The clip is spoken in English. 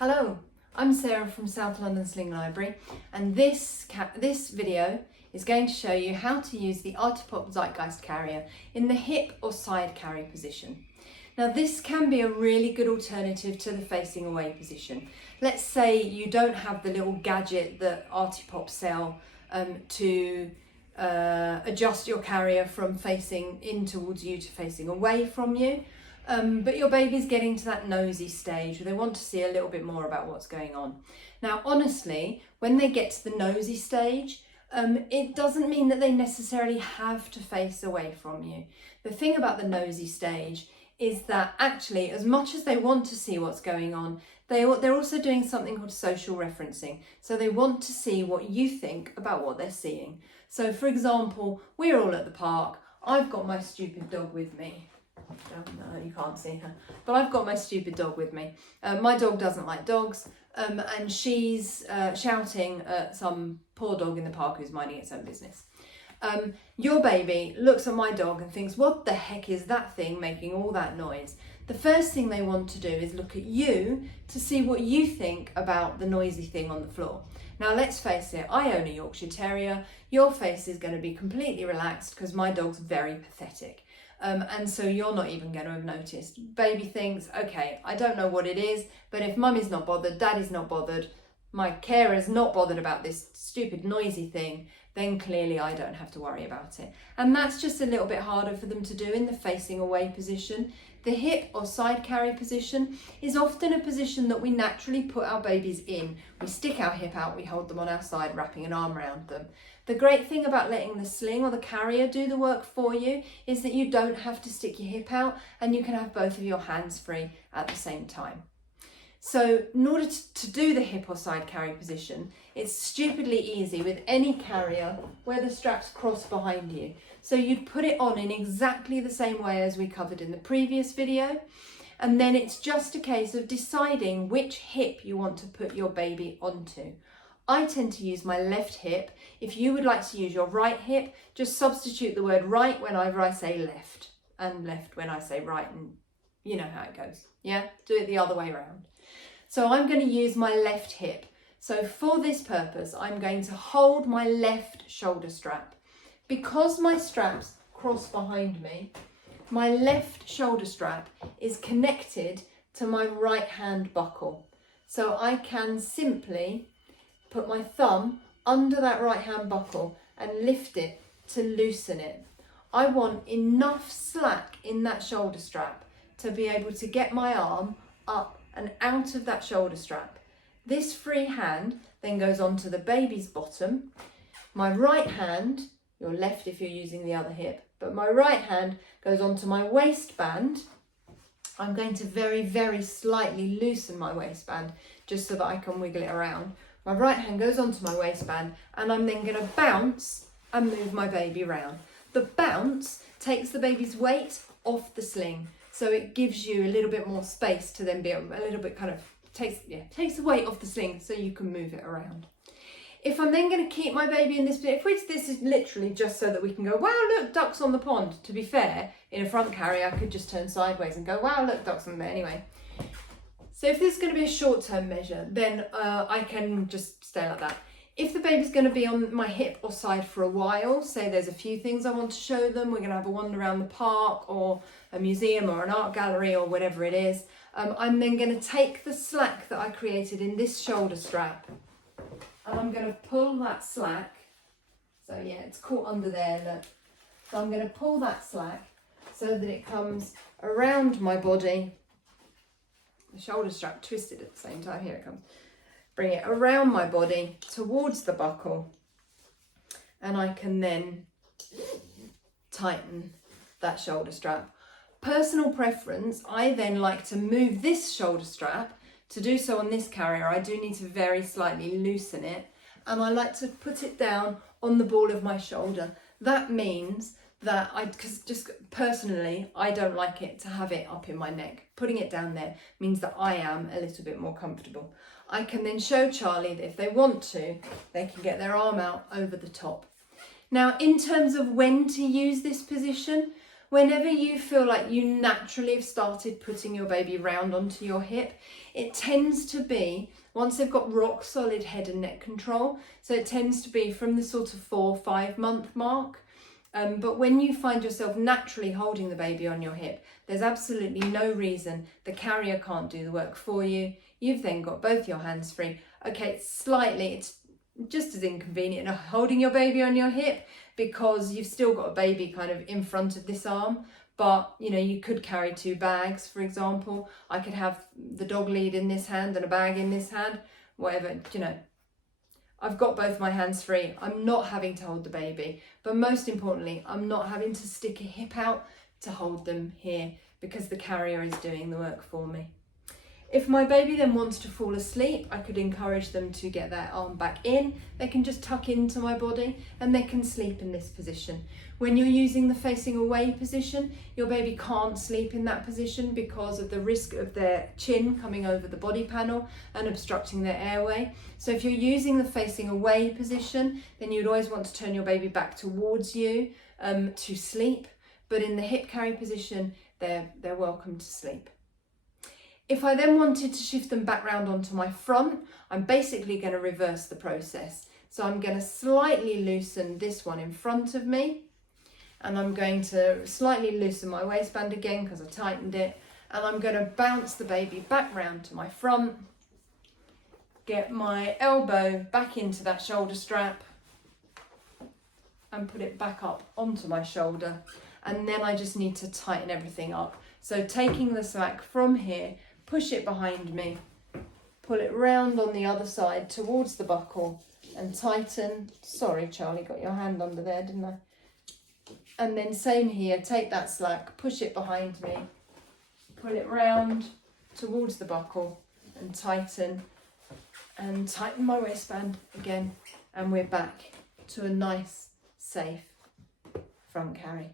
Hello, I'm Sarah from South London Sling Library, and this video is going to show you how to use the Artipoppe Zeitgeist carrier in the hip or side carry position. Now this can be a really good alternative to the facing away position. Let's say you don't have the little gadget that Artipoppe sell to adjust your carrier from facing in towards you to facing away from you. But your baby's getting to that nosy stage where they want to see a little bit more about what's going on. Now, honestly, when they get to the nosy stage, it doesn't mean that they necessarily have to face away from you. The thing about the nosy stage is that actually, as much as they want to see what's going on, they're also doing something called social referencing. So they want to see what you think about what they're seeing. So for example, we're all at the park. I've got my stupid dog with me. No, you can't see her, but I've got my stupid dog with me. My dog doesn't like dogs, and she's shouting at some poor dog in the park who's minding its own business. Your baby looks at my dog and thinks, what the heck is that thing making all that noise? The first thing they want to do is look at you to see what you think about the noisy thing on the floor. Now let's face it, I own a Yorkshire Terrier. Your face is going to be completely relaxed because my dog's very pathetic. And so you're not even going to have noticed. Baby thinks, okay, I don't know what it is, but if mummy's not bothered, daddy's not bothered, my carer's not bothered about this stupid noisy thing, then clearly I don't have to worry about it. And that's just a little bit harder for them to do in the facing away position. The hip or side carry position is often a position that we naturally put our babies in. We stick our hip out, we hold them on our side, wrapping an arm around them. The great thing about letting the sling or the carrier do the work for you is that you don't have to stick your hip out and you can have both of your hands free at the same time. So in order to do the hip or side carry position, it's stupidly easy with any carrier where the straps cross behind you. So you'd put it on in exactly the same way as we covered in the previous video. And then it's just a case of deciding which hip you want to put your baby onto. I tend to use my left hip. If you would like to use your right hip, just substitute the word right whenever I say left and left when I say right, and you know how it goes. Yeah, do it the other way around. So I'm going to use my left hip. So for this purpose, I'm going to hold my left shoulder strap. Because my straps cross behind me, my left shoulder strap is connected to my right hand buckle. So I can simply put my thumb under that right hand buckle and lift it to loosen it. I want enough slack in that shoulder strap to be able to get my arm up and out of that shoulder strap. This free hand then goes onto the baby's bottom. My right hand, your left if you're using the other hip, but my right hand goes onto my waistband. I'm going to very, very slightly loosen my waistband just so that I can wiggle it around. My right hand goes onto my waistband and I'm then going to bounce and move my baby around. The bounce takes the baby's weight off the sling, so it gives you a little bit more space to then be a little bit kind of, takes the weight off the sling so you can move it around. If I'm then going to keep my baby in this bit, this is literally just so that we can go, wow, look, ducks on the pond. To be fair, in a front carry, I could just turn sideways and go, wow, look, ducks on there anyway. So if this is going to be a short-term measure, then I can just stay like that. If the baby's going to be on my hip or side for a while, say there's a few things I want to show them, we're going to have a wander around the park or a museum or an art gallery or whatever it is, I'm then going to take the slack that I created in this shoulder strap and I'm going to pull that slack. So yeah, it's caught under there, look. So I'm going to pull that slack so that it comes around my body. The shoulder strap twisted at the same time. Here it comes. Bring it around my body towards the buckle and I can then tighten that shoulder strap. Personal preference, I then like to move this shoulder strap. To do so on this carrier, I do need to very slightly loosen it and I like to put it down on the ball of my shoulder. That means that because just personally, I don't like it to have it up in my neck. Putting it down there means that I am a little bit more comfortable. I can then show Charlie that if they want to, they can get their arm out over the top. Now, in terms of when to use this position, whenever you feel like you naturally have started putting your baby round onto your hip, it tends to be once they've got rock solid head and neck control. So it tends to be from the sort of 4 or 5 month mark. But when you find yourself naturally holding the baby on your hip, there's absolutely no reason the carrier can't do the work for you. You've then got both your hands free. Okay, it's just as inconvenient holding your baby on your hip because you've still got a baby kind of in front of this arm. But, you know, you could carry 2 bags, for example. I could have the dog lead in this hand and a bag in this hand, whatever, you know. I've got both my hands free. I'm not having to hold the baby. But most importantly, I'm not having to stick a hip out to hold them here because the carrier is doing the work for me. If my baby then wants to fall asleep, I could encourage them to get their arm back in. They can just tuck into my body and they can sleep in this position. When you're using the facing away position, your baby can't sleep in that position because of the risk of their chin coming over the body panel and obstructing their airway. So if you're using the facing away position, then you'd always want to turn your baby back towards you to sleep. But in the hip carry position, they're welcome to sleep. If I then wanted to shift them back round onto my front, I'm basically going to reverse the process. So I'm going to slightly loosen this one in front of me, and I'm going to slightly loosen my waistband again because I tightened it, and I'm going to bounce the baby back round to my front, get my elbow back into that shoulder strap and put it back up onto my shoulder, and then I just need to tighten everything up. So taking the slack from here, push it behind me, pull it round on the other side towards the buckle and tighten. Sorry, Charlie, got your hand under there, didn't I? And then same here, take that slack, push it behind me, pull it round towards the buckle and tighten my waistband again. And we're back to a nice, safe front carry.